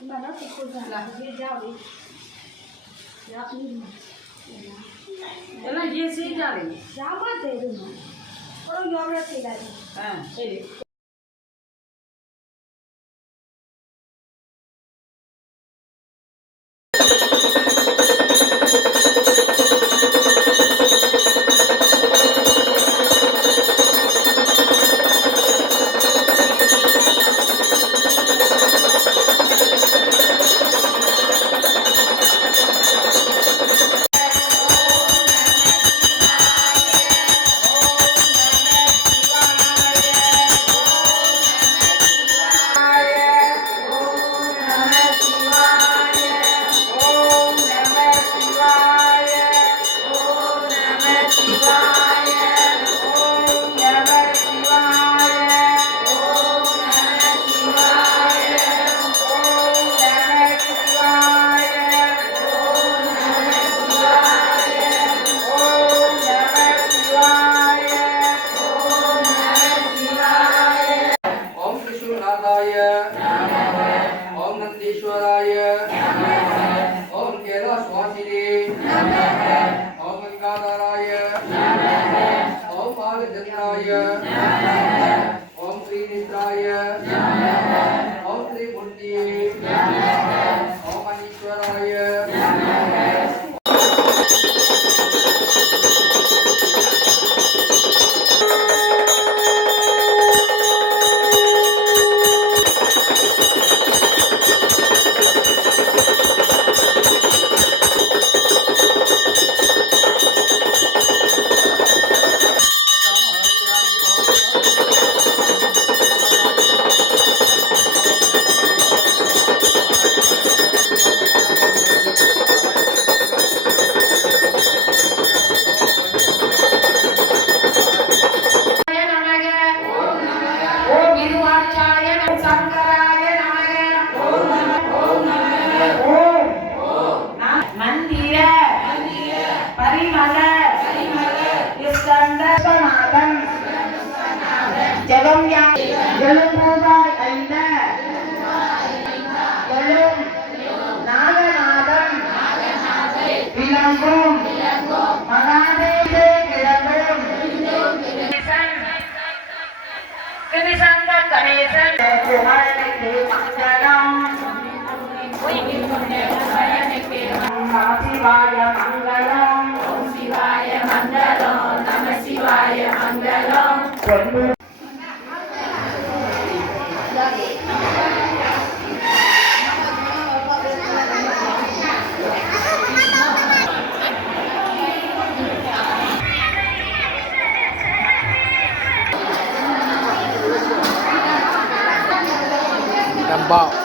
mà nó thì không phải là dê dao đi dao đi mà cái này dê xí dao đi dao mà thế được mà có nó dao ra thì lại thế đi Jegam யாய் எழும்பூவாய் ஐந்த எழும் நாகநாதம் விளங்கும் மகாதேவே கிளம்பும் கிருஷ்ண கணேசன் குமாரனுக்கு மங்களம் சிவாய மங்களம் சிவாய மங்களம் நம சிவாய மங்களம் đảm bảo